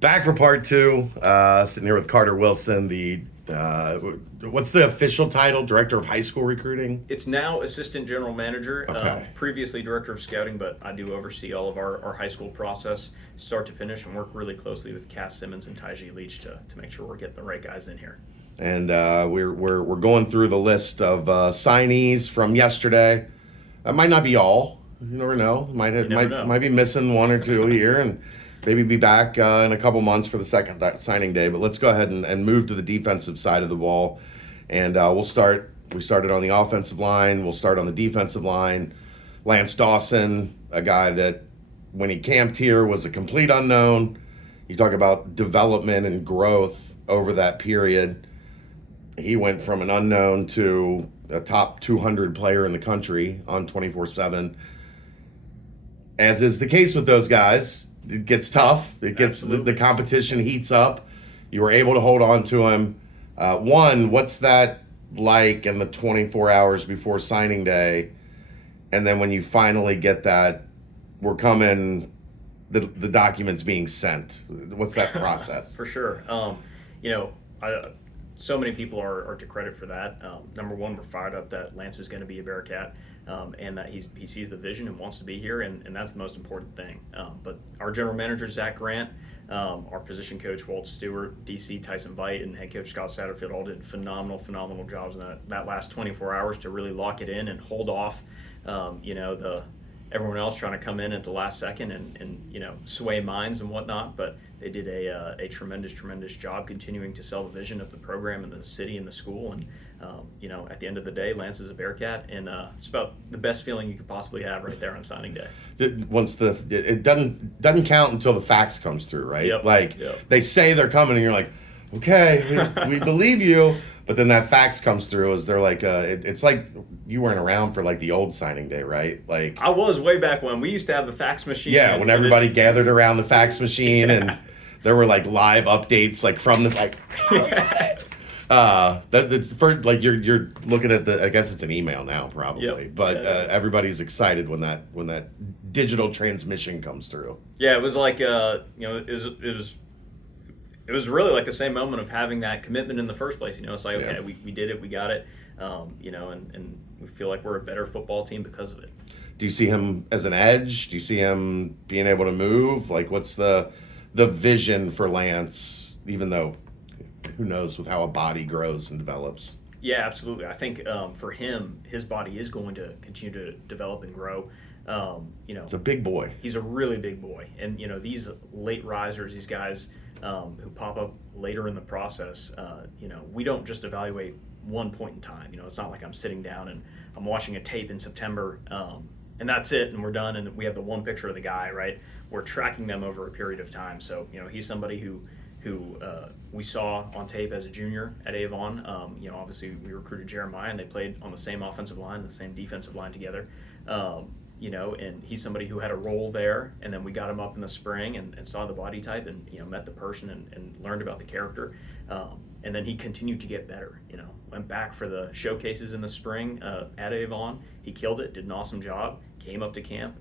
Back for part two. Sitting here with Carter Wilson, the what's the official title? Director of High School Recruiting. It's now assistant general manager, Okay. previously director of scouting, but I do oversee all of our high school process, start to finish, and work really closely with Cass Simmons and Tyjee Leach to make sure we're getting the right guys in here. And we're going through the list of signees from yesterday. That might not be all. You never know. Might be missing one or two here, and maybe be back in a couple months for the second signing day. But let's go ahead and move to the defensive side of the ball, and we'll start. We started on the offensive line. We'll start on the defensive line. Lance Dawson, a guy that when he camped here was a complete unknown. You talk about development and growth over that period. He went from an unknown to a top 200 player in the country on 24/7. As is the case with those guys, it gets tough. It gets the competition heats up. You were able to hold on to him. What's that like in the 24 hours before signing day? And then when you finally get that, we're coming, the documents being sent. What's that process? For sure. So many people are to credit for that. Number one, we're fired up that Lance is going to be a Bearcat, and that he sees the vision and wants to be here, and that's the most important thing. But our general manager, Zach Grant, our position coach, Walt Stewart, DC Tyson Veit, and head coach Scott Satterfield all did phenomenal jobs in that last 24 hours to really lock it in and hold off, everyone else trying to come in at the last second and sway minds and whatnot. But they did a tremendous job continuing to sell the vision of the program and the city and the school. And at the end of the day, Lance is a Bearcat, and it's about the best feeling you could possibly have right there on signing day. It doesn't count until the fax comes through, right? Yep. They say they're coming, and you're like, okay, we believe you. But then that fax comes through as they're like, it's like you weren't around for like the old signing day, right? Like I was way back when we used to have the fax machine. Yeah, when everybody gathered around the fax machine, yeah. and there were like live updates, like from the like. That's for like you're looking at the. I guess it's an email now, probably, Yep. but everybody's excited when that digital transmission comes through. Yeah, it was like it was really like the same moment of having that commitment in the first place. It's like, okay, we did it, we got it, and we feel like we're a better football team because of it. Do you see him as an edge? Do you see him being able to move? Like, what's the vision for Lance, even though who knows with how a body grows and develops? Yeah, absolutely. I think for him, his body is going to continue to develop and grow. It's a big boy. He's a really big boy. And, these late risers, these guys who pop up later in the process, we don't just evaluate one point in time. It's not like I'm sitting down and I'm watching a tape in September and that's it and we're done and we have the one picture of the guy, right? We're tracking them over a period of time. So, he's somebody who we saw on tape as a junior at Avon. Obviously we recruited Jeremiah and they played on the same offensive line, the same defensive line together. And he's somebody who had a role there, and then we got him up in the spring and saw the body type and, met the person and learned about the character. And then he continued to get better, went back for the showcases in the spring at Avon. He killed it, did an awesome job, came up to camp,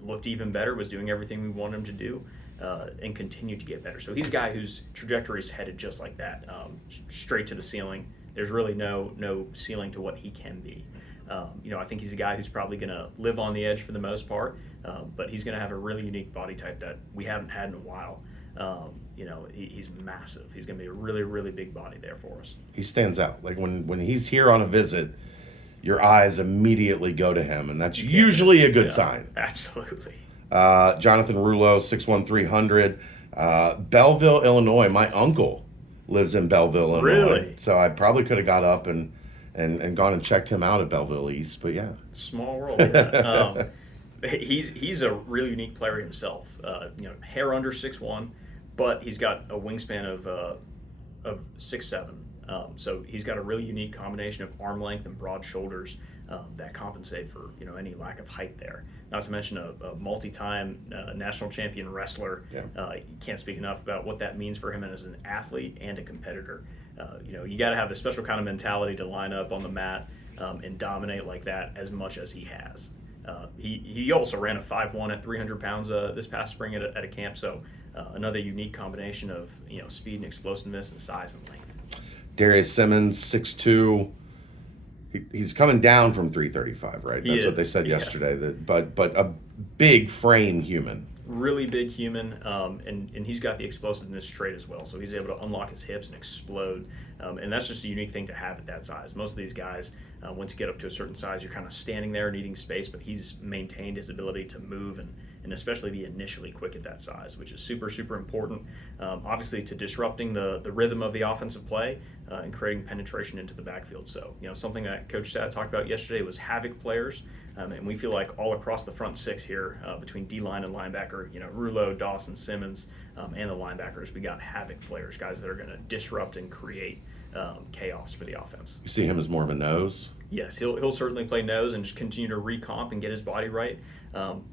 looked even better, was doing everything we wanted him to do, and continued to get better. So he's a guy whose trajectory is headed just like that, straight to the ceiling. There's really no ceiling to what he can be. I think he's a guy who's probably going to live on the edge for the most part, but he's going to have a really unique body type that we haven't had in a while. He's massive. He's going to be a really big body there for us. He stands out. Like when he's here on a visit, your eyes immediately go to him, and that's usually a good sign. Absolutely. Jonathan Rouleau, 6'1", 300. Belleville, Illinois. My uncle lives in Belleville, Illinois. Really? So I probably could have got up and gone and checked him out at Belleville East, but yeah. Small world. Yeah. He's a really unique player himself. Hair under 6'1", but he's got a wingspan of 6'7". So he's got a really unique combination of arm length and broad shoulders that compensate for any lack of height there. Not to mention a multi-time national champion wrestler. Yeah. You can't speak enough about what that means for him as an athlete and a competitor. You got to have a special kind of mentality to line up on the mat and dominate like that as much as he has. He also ran a 5.1 at 300 pounds this past spring at a camp. So another unique combination of speed and explosiveness and size and length. Darius Simmons, 6'2". He's coming down from 335, right? That's what they said yesterday. But a big frame human. Really big human, and he's got the explosiveness trait as well. So he's able to unlock his hips and explode, and that's just a unique thing to have at that size. Most of these guys, once you get up to a certain size, you're kind of standing there needing space, but he's maintained his ability to move and especially be initially quick at that size, which is super, super important, obviously to disrupting the rhythm of the offensive play and creating penetration into the backfield. So, something that Coach Sad talked about yesterday was havoc players, and we feel like all across the front six here, between D-line and linebacker, Rouleau, Dawson, Simmons, and the linebackers, we got havoc players, guys that are going to disrupt and create chaos for the offense. You see him as more of a nose? Yes, he'll certainly play nose and just continue to recomp and get his body right.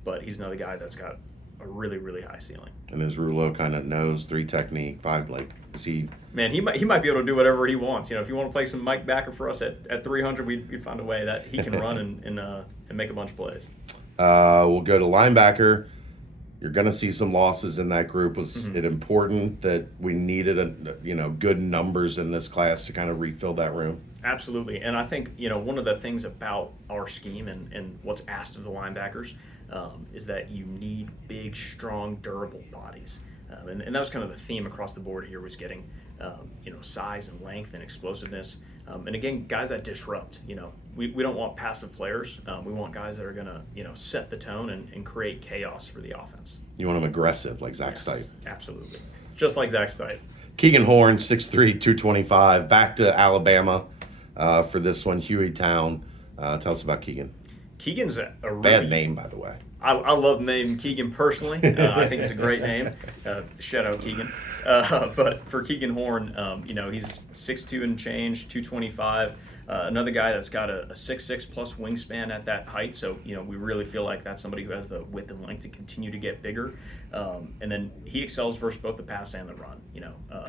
But he's another guy that's got a really, really high ceiling. And is Rouleau kind of nose, 3 technique, 5, is he? Man, he might be able to do whatever he wants. If you want to play some Mike Backer for us at 300, we'd find a way that he can run and make a bunch of plays. We'll go to linebacker. You're going to see some losses in that group. Was it important that we needed good numbers in this class to kind of refill that room? Absolutely, and I think one of the things about our scheme and what's asked of the linebackers is that you need big, strong, durable bodies, and that was kind of the theme across the board here, was getting size and length and explosiveness, and again, guys that disrupt. We don't want passive players. We want guys that are going to set the tone and create chaos for the offense. You want them aggressive, like Zach Stipe. Absolutely, just like Zach Stipe. Keegan Horn, 6'3", 225, back to Alabama for this one, Hueytown. Tell us about Keegan. Keegan's a really bad name, by the way. I love the name Keegan personally. I think it's a great name. Shout out Keegan. But for Keegan Horn, he's 6'2" and change, 225. Another guy that's got a 6'6" plus wingspan at that height. So, we really feel like that's somebody who has the width and length to continue to get bigger. And then he excels versus both the pass and the run.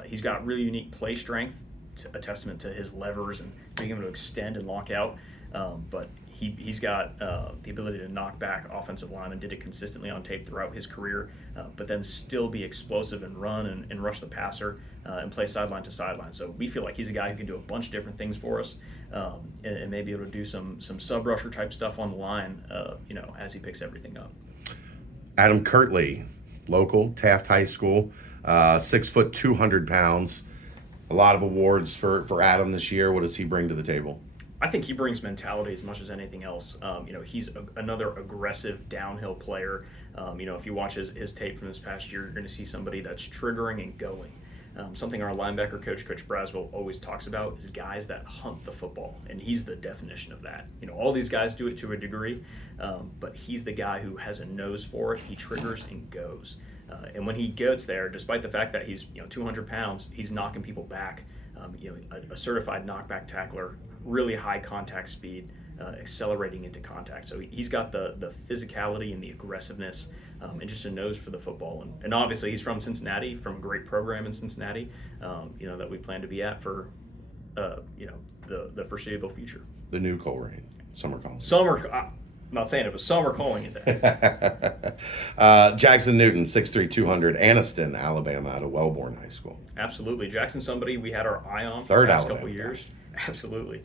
He's got really unique play strength, a testament to his levers and being able to extend and lock out. But he's got the ability to knock back offensive linemen, did it consistently on tape throughout his career, but then still be explosive and run and rush the passer and play sideline to sideline. So we feel like he's a guy who can do a bunch of different things for us and may be able to do some sub-rusher type stuff on the line, as he picks everything up. Adam Kirtley, local, Taft High School, 6 foot, 200 pounds. A lot of awards for Adam this year. What does he bring to the table? I think he brings mentality as much as anything else. He's another aggressive downhill player. If you watch his tape from this past year, you're going to see somebody that's triggering and going. Something our linebacker coach, Coach Braswell, always talks about is guys that hunt the football, and he's the definition of that. All these guys do it to a degree, but he's the guy who has a nose for it. He triggers and goes. And when he gets there, despite the fact that he's 200 pounds, he's knocking people back. A certified knockback tackler, really high contact speed, accelerating into contact. So he's got the physicality and the aggressiveness, and just a nose for the football. And obviously he's from Cincinnati, from a great program in Cincinnati, that we plan to be at for, the foreseeable future. The new Coleraine, Summer College. I'm not saying it, but some are calling it that. Jackson Newton, 6'3", 200, Anniston, Alabama, out of Wellborn High School. Absolutely. Jackson's somebody we had our eye on for the last couple of years. Absolutely.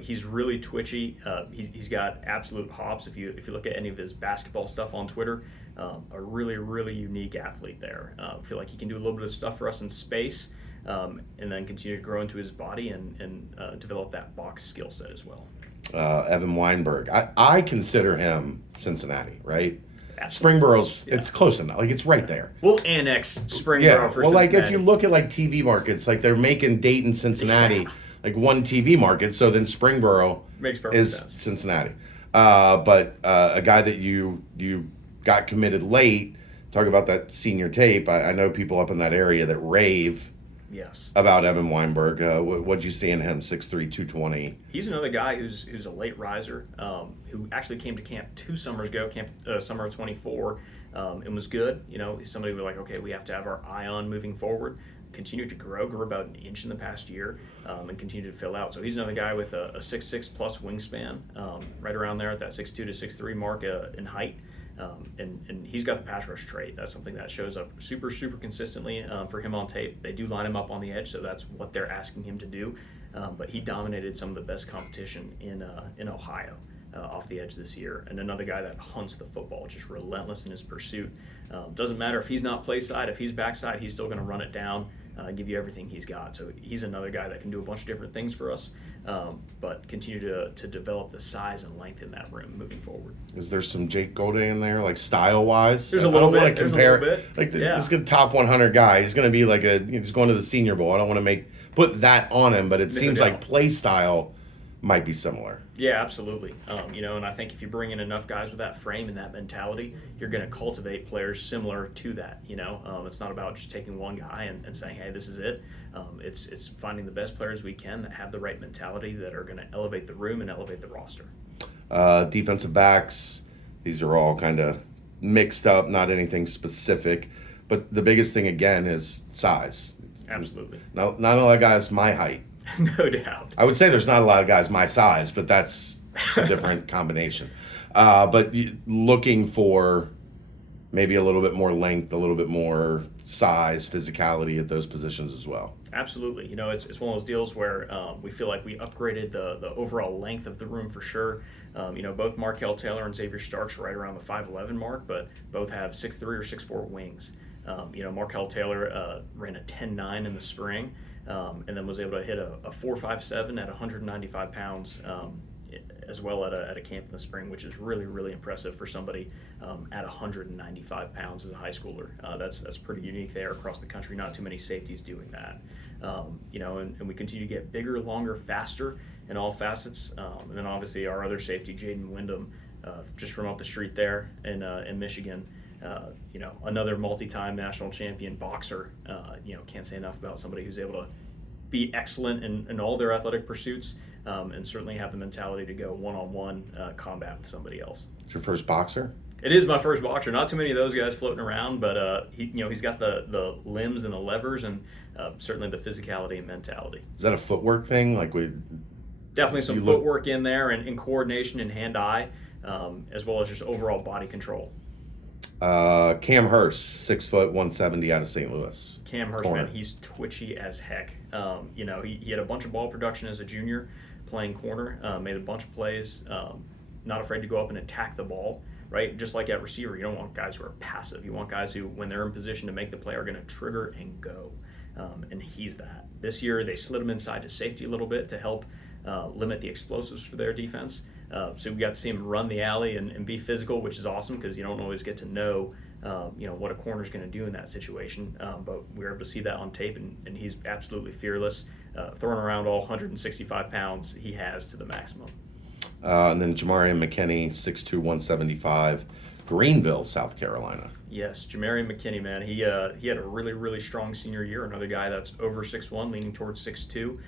He's really twitchy. He's got absolute hops. If you look at any of his basketball stuff on Twitter, a really, really unique athlete there. I feel like he can do a little bit of stuff for us in space, and then continue to grow into his body and develop that box skill set as well. Evan Weinberg. I consider him Cincinnati, right? Absolutely. Springboro's, it's close enough. Like, it's right there. We'll annex Springboro for Cincinnati. Cincinnati. If you look at, TV markets, they're making Dayton, Cincinnati, one TV market, so then Springboro makes perfect sense. Cincinnati. But a guy that you got committed late, talk about that senior tape, I know people up in that area that rave about Evan Weinberg. What'd you see in him, 6'3", 220? He's another guy who's a late riser, who actually came to camp 2 summers ago, summer of 24, and was good. He's somebody we're like, okay, we have to have our eye on moving forward. continued to grew about an inch in the past year, and continued to fill out. So he's another guy with a 6'6" plus wingspan, right around there at that 6'2" to 6'3" mark in height. And he's got the pass rush trait. That's something that shows up super consistently for him on tape. They do line him up on the edge, so that's what they're asking him to do. But he dominated some of the best competition in Ohio off the edge this year. And another guy that hunts the football, just relentless in his pursuit. Doesn't matter if he's not play side, if he's backside, he's still going to run it down, give you everything he's got. So he's another guy that can do a bunch of different things for us, but continue to develop the size and length in that rim moving forward. Is there some Jake Goday in there, like style-wise? There's a little bit. There's a little bit. Like this good top 100 guy. He's going to be like he's going to the Senior Bowl. I don't want to put that on him, but it seems like play style might be similar. Yeah, absolutely. And I think if you bring in enough guys with that frame and that mentality, you're going to cultivate players similar to that. It's not about just taking one guy and saying, hey, this is it. It's finding the best players we can that have the right mentality, that are going to elevate the room and elevate the roster. Defensive backs, these are all kind of mixed up, not anything specific. But the biggest thing, again, is size. Absolutely. Not a lot of guys my height. No doubt. I would say there's not a lot of guys my size, but that's a different combination. But looking for maybe a little bit more length, a little bit more size, physicality at those positions as well. Absolutely. It's one of those deals where we feel like we upgraded the overall length of the room for sure. Both Markel Taylor and Xavier Starks are right around the 5'11" mark, but both have 6'3" or 6'4" wings. Markel Taylor ran a 10.9 in the spring, and then was able to hit a 4.57 at 195 pounds as well at a camp in the spring, which is really impressive for somebody at 195 pounds as a high schooler. That's pretty unique there across the country. Not too many safeties doing that. And we continue to get bigger, longer, faster in all facets. And then obviously our other safety, Jaden Wyndham, just from up the street there in Michigan. Another multi-time national champion boxer. Can't say enough about somebody who's able to be excellent in all their athletic pursuits, and certainly have the mentality to go one-on-one combat with somebody else. It's your first boxer? It is my first boxer. Not too many of those guys floating around, but he's got the limbs and the levers, and certainly the physicality and mentality. Is that a footwork thing? Definitely some footwork in there, and coordination and hand-eye, as well as just overall body control. Cam Hurst, 6 foot, 170 out of St. Louis. Cam Hurst, man, he's twitchy as heck. He had a bunch of ball production as a junior playing corner, made a bunch of plays, not afraid to go up and attack the ball, right? Just like at receiver, you don't want guys who are passive. You want guys who, when they're in position to make the play, are going to trigger and go. And he's that. This year, they slid him inside to safety a little bit to help limit the explosives for their defense. So we got to see him run the alley and be physical, which is awesome because you don't always get to know, what a corner's going to do in that situation. But we were able to see that on tape, and he's absolutely fearless, throwing around all 165 pounds he has to the maximum. And then Jamarian McKinney, 6'2", 175, Greenville, South Carolina. Yes, Jamarian McKinney, man. He had a really strong senior year. Another guy that's over 6'1", leaning towards 6'2".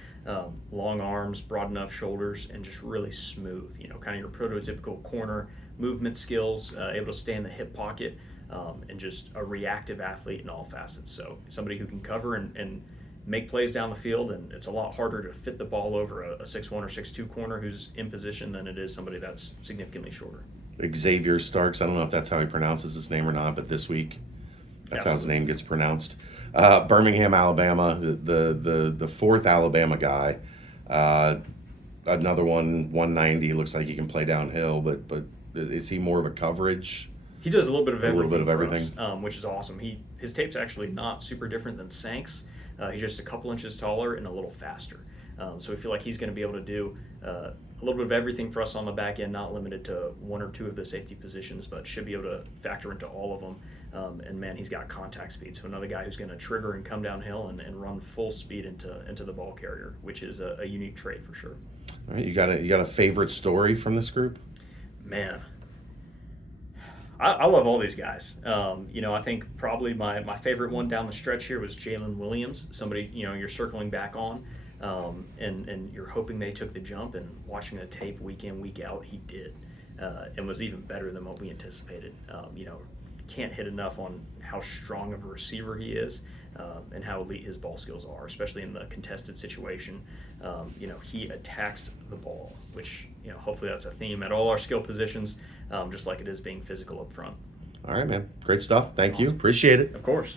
Long arms, broad enough shoulders, and just really smooth. Kind of your prototypical corner movement skills, able to stay in the hip pocket, and just a reactive athlete in all facets. So somebody who can cover and make plays down the field, and it's a lot harder to fit the ball over a 6'1" or 6'2" corner who's in position than it is somebody that's significantly shorter. Xavier Starks, I don't know if that's how he pronounces his name or not, but this week that's how his name gets pronounced. Birmingham, Alabama, the fourth Alabama guy. Another one, 190, looks like he can play downhill, but is he more of a coverage? He does a little bit of everything. A little bit of everything. Us, which is awesome. His tape's actually not super different than Sank's. He's just a couple inches taller and a little faster. So we feel like he's going to be able to do a little bit of everything for us on the back end, not limited to one or two of the safety positions, but should be able to factor into all of them. And man, he's got contact speed. So another guy who's going to trigger and come downhill and run full speed into the ball carrier, which is a unique trait for sure. All right, you got a favorite story from this group? Man, I love all these guys. I think probably my favorite one down the stretch here was Jalen Williams, somebody, you're circling back on, and you're hoping they took the jump, and watching the tape week in, week out, he did, and was even better than what we anticipated. can't hit enough on how strong of a receiver he is, and how elite his ball skills are, especially in the contested situation. He attacks the ball, which, hopefully that's a theme at all our skill positions, just like it is being physical up front. All right, man. Great stuff. Thank you. Awesome. Appreciate it. Of course.